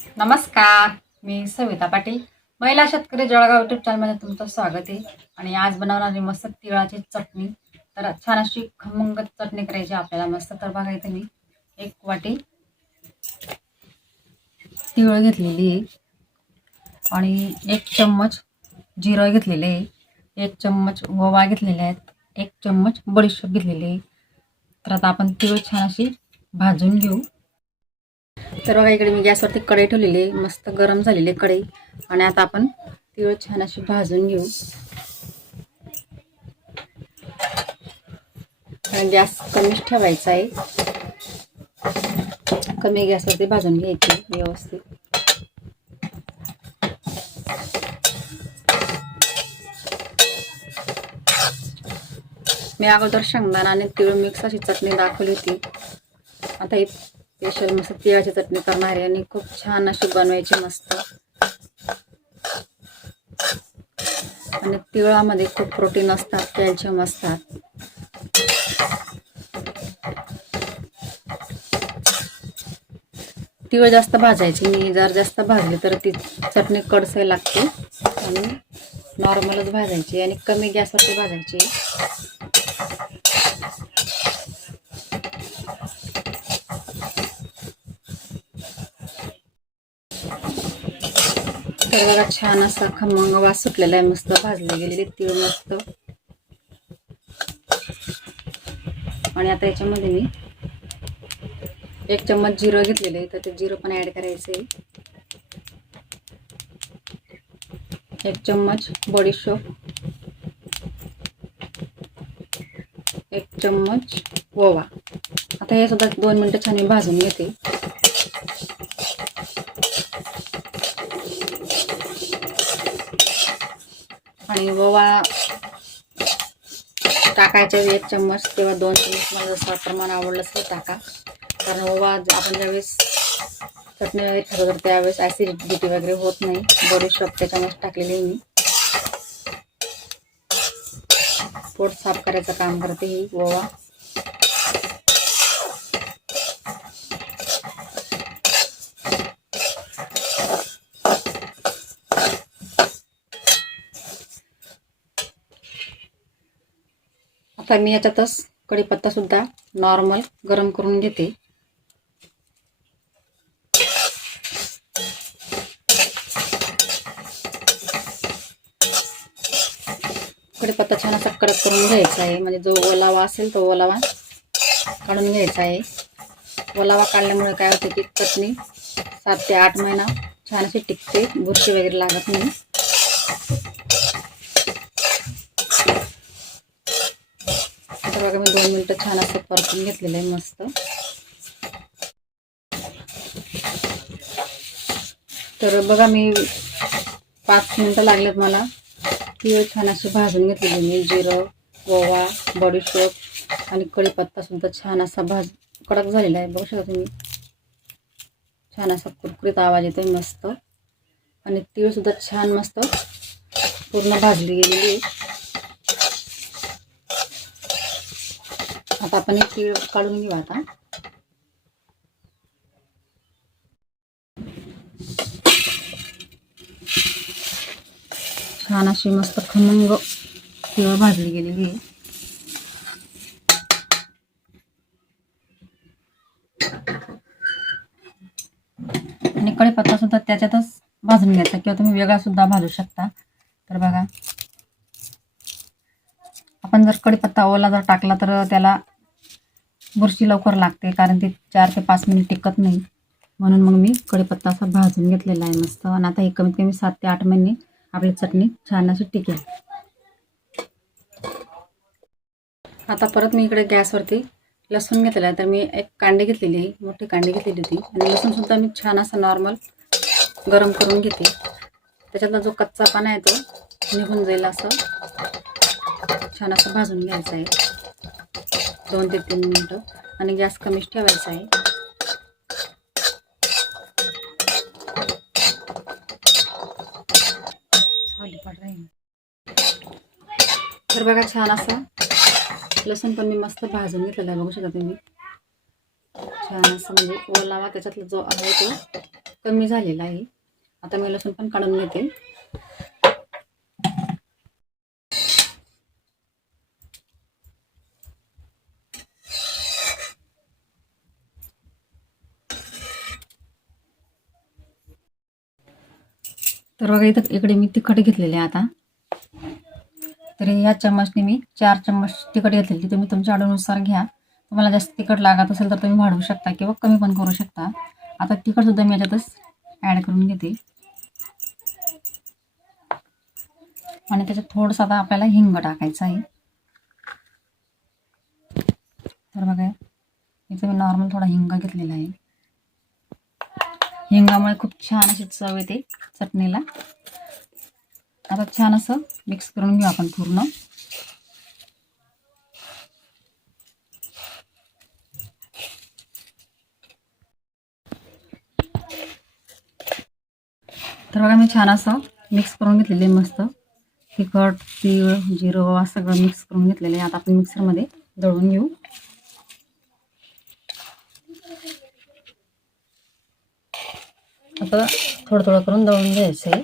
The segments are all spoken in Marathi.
नमस्कार मी सविता पाटील. महिला शेतकरी जळगाव युट्यूब चॅनलमध्ये तुमचं स्वागत आहे. आणि आज बनवणारी मस्त तिळाची चटणी. तर छान अशी खमंग चटणी करायची आपल्याला. मस्त तर बघा इथे मी एक वाटी तिळ घेतलेली आहे. आणि एक चम्मच जिरं घेतलेले आहे. एक चम्मच गोवा घेतलेले आहेत. एक चम्मच बडीशेप घेतलेली आहे. तर आता आपण तिळ छान अशी भाजून घेऊ. तर बघा इकडे मी गॅसवरती कढई ठेवलेली आहे. मस्त गरम झालेली आहे कढई. आणि आता आपण तिळ छान अशी भाजून घेऊ. गॅस कमीच ठेवायचा आहे. कमी गॅसवरती भाजून घ्यायची व्यवस्थित. मी अगोदर शेंगदाणा आणि तिळ मिक्स अशी चटणी दाखवली होती. आता स्पेशल मस्त तिळाची चटणी करणार आहे आणि खूप छान अशी बनवायची मस्त. आणि तिळामध्ये खूप प्रोटीन असतात कॅल्शियम असतात. तिळ जास्त भाजायची मी जर जास्त भाजली तर ती चटणी कडसाय लागते. आणि नॉर्मलच भाजायची आणि कमी गॅसवरती भाजायची. तर बघा छान असा खमंग वास सुटलेला आहे. मस्त भाजले गेलेले तीळ मस्त. आणि आता याच्यामध्ये मी एक चम्मच जिरं घेतलेलं आहे. तर ते जिरं पण ॲड करायचं आहे एक चम्मच बडीशोप एक चम्मच ओवा. आता हे सुद्धा दोन मिनटं छान मी भाजून घेते. आणि ओवा टाकायच्या वेळी एक चम्मच किंवा दोन चम्मच मला जसं प्रमाण आवडलं असं टाका. कारण ओवा आपण ज्यावेळेस चटणी वगैरे खातो तर त्यावेळेस ॲसिडिटी वगैरे होत नाही. बडीशॉप त्याच्यामध्ये टाकलेली मी. पोट साफ करायचं काम करते ही ओवा. आता मी याच्यातच कढीपत्ता सुद्धा नॉर्मल गरम करून घेते. कढीपत्ता छान असा कडक करून घ्यायचा आहे. म्हणजे जो ओलावा असेल तो ओलावा काढून घ्यायचा आहे. ओलावा काढल्यामुळे काय होतं की चटणी सात ते आठ महिना छान अशी टिकते. बुरशी वगैरे लागत नाही. आता बघा मी दोन मिनटं छान असं परतून घेतलेलं आहे मस्त. तर बघा मी पाच मिनटं लागलेत मला. तीळ छान अशी भाजून घेतलेली मी जिरं गोवा बडीशोप आणि कढीपत्ता सुद्धा छान असा भाज कडक झालेला आहे. बघू शकता तुम्ही. छान असा कुरकुरीत आवाज येतोय मस्त. आणि तीळ सुद्धा छान मस्त पूर्ण भाजली गेलेली आहे. आता आपण एक तीळ काढून घेऊ आता. छान अशी मस्त खमंग तीळ भाजली गेलेली आहे. आणि कढीपत्ता सुद्धा त्याच्यातच भाजून घ्यायचा किंवा तुम्ही वेगळा सुद्धा भाजू शकता. तर बघा आपण जर कढीपत्ता ओला जर टाकला तर त्याला बुरशी लवकर लागते कारण ते चार ते पाच मिनिट टिकत नाही. म्हणून मग मी कढीपत्ता असा भाजून घेतलेला आहे मस्त. आणि आता हे कमीत कमी सात ते आठ महिने आपली चटणी छान अशी टिकेल. आता परत मी इकडे गॅसवरती लसूण घेतलेला आहे. तर मी एक कांडी घेतलेली आहे मोठी कांडी घेतलेली होती. आणि लसूणसुद्धा मी छान असं नॉर्मल गरम करून घेते. त्याच्यातला जो कच्चा पाना आहे तो निघून जाईल असं. छान असं भाजून घ्यायचं आहे. दोन ते तीन मिनटं. आणि गॅस कमीच ठेवायचा आहे. तर बघा छान असं लसूण पण मी मस्त भाजून घेतलेलं आहे. बघू शकता तुम्ही. छान असं म्हणजे ओलावा त्याच्यातला जो आहे तो कमी झालेला आहे. आता मी लसूण पण काढून घेते. तर बघा इथं इकडे मी तिखट घेतलेले आहे आता. तर या चम्मचने मी चार चम्मच तिखट घेतलेली तुम्ही तुमच्या आवडीनुसार घ्या. तुम्हाला जास्त तिखट लागत असेल तर तुम्ही वाढवू शकता किंवा कमी पण करू शकता. आता तिखटसुद्धा मी याच्यातच ॲड करून घेते. आणि त्याच्यात थोडंसं आता आपल्याला हिंग टाकायचं आहे. तर बघा इथं मी नॉर्मल थोडा हिंग घेतलेला आहे. हिंगामुळे खूप छान अशी चव येते चटणीला. आता छान असं मिक्स करून घेऊ आपण पूर्ण. तर बघा मी छान असं मिक्स करून घेतलेले मस्त. तिखट तीळ जिरं सगळं मिक्स करून घेतलेलं आहे. आता आपण मिक्सरमध्ये दळून घेऊ. आता थोडं थोडं करून दळून घ्यायचं. आहे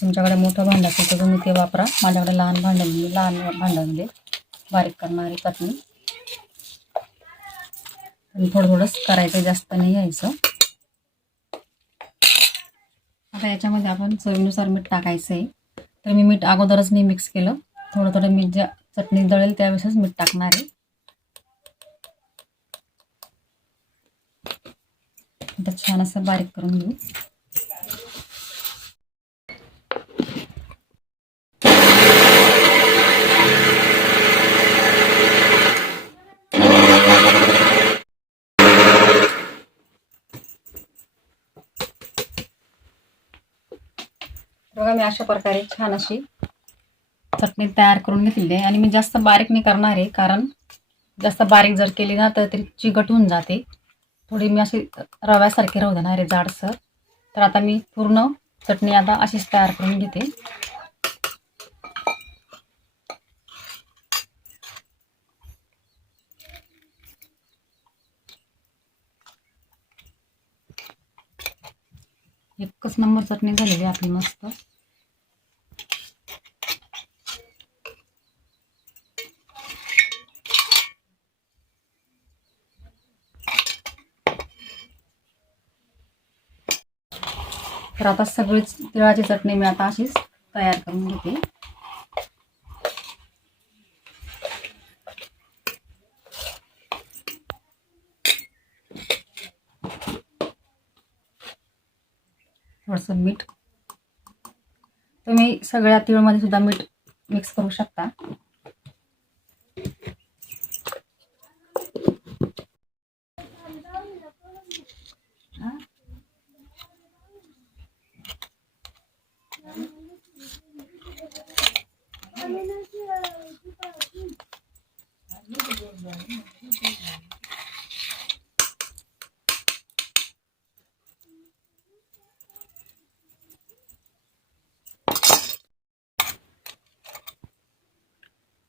तुमच्याकडे मोठं भांडं असेल तर तुम्ही ते वापरा. माझ्याकडे लहान भांडं म्हणजे लहान भांड्यामध्ये बारीक करणारी चटणी. थोडं थोडंच करायचं जास्त नाही घ्यायचं आता याच्यामध्ये आपण चवीनुसार मीठ टाकायचं आहे. तर मी मीठ अगोदरच नाही मिक्स केलं. थोडं थोडं मीठ ज्या चटणी दळेल त्यावेळेसच मीठ टाकणार आहे. आता छान असं बारीक करून घेऊ. बघा मी अशा प्रकारे छान अशी चटणी तयार करून घेतलेली आहे. आणि मी जास्त बारीक नाही करणार आहे कारण जास्त बारीक जर केली ना तर ती चिकट होऊन जाते. थोडी मी अशी रव्यासारखी राहू देणार आहे जाडसर. तर आता मी पूर्ण चटणी आता अशीच तयार करून घेते. एकच नंबर चटणी झालेली आपली मस्त. आता सगळीच तिळाची चटणी मी आता अशीच तयार करून घेते. थोडंसं मीठ. तुम्ही सगळ्या तिळमध्ये सुद्धा मीठ मिक्स करू शकता.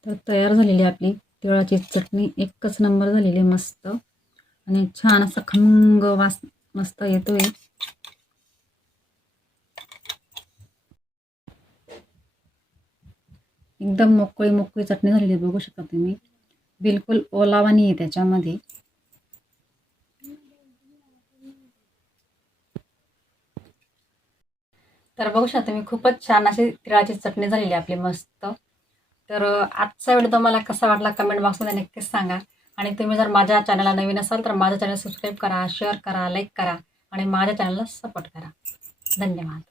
तर तयार झालेली आहे आपली तिळाची चटणी. एकच नंबर झालेली आहे मस्त. आणि छान असा खंग वास मस्त येतोय. एकदम मोकळी मोकळी चटणी झालेली आहे. बघू शकता तुम्ही. बिलकुल ओलावा नाही आहे त्याच्यामध्ये. तर बघू शकता तुम्ही खूपच छान अशी तिळाची चटणी झालेली आहे आपली मस्त. तर आजचा व्हिडिओ तुम्हाला कसा वाटला कमेंट बॉक्समध्ये नक्कीच सांगा. आणि तुम्ही जर माझ्या चॅनलला नवीन असाल तर माझं चॅनल सबस्क्राईब करा शेअर करा लाईक करा आणि माझ्या चॅनलला सपोर्ट करा. धन्यवाद.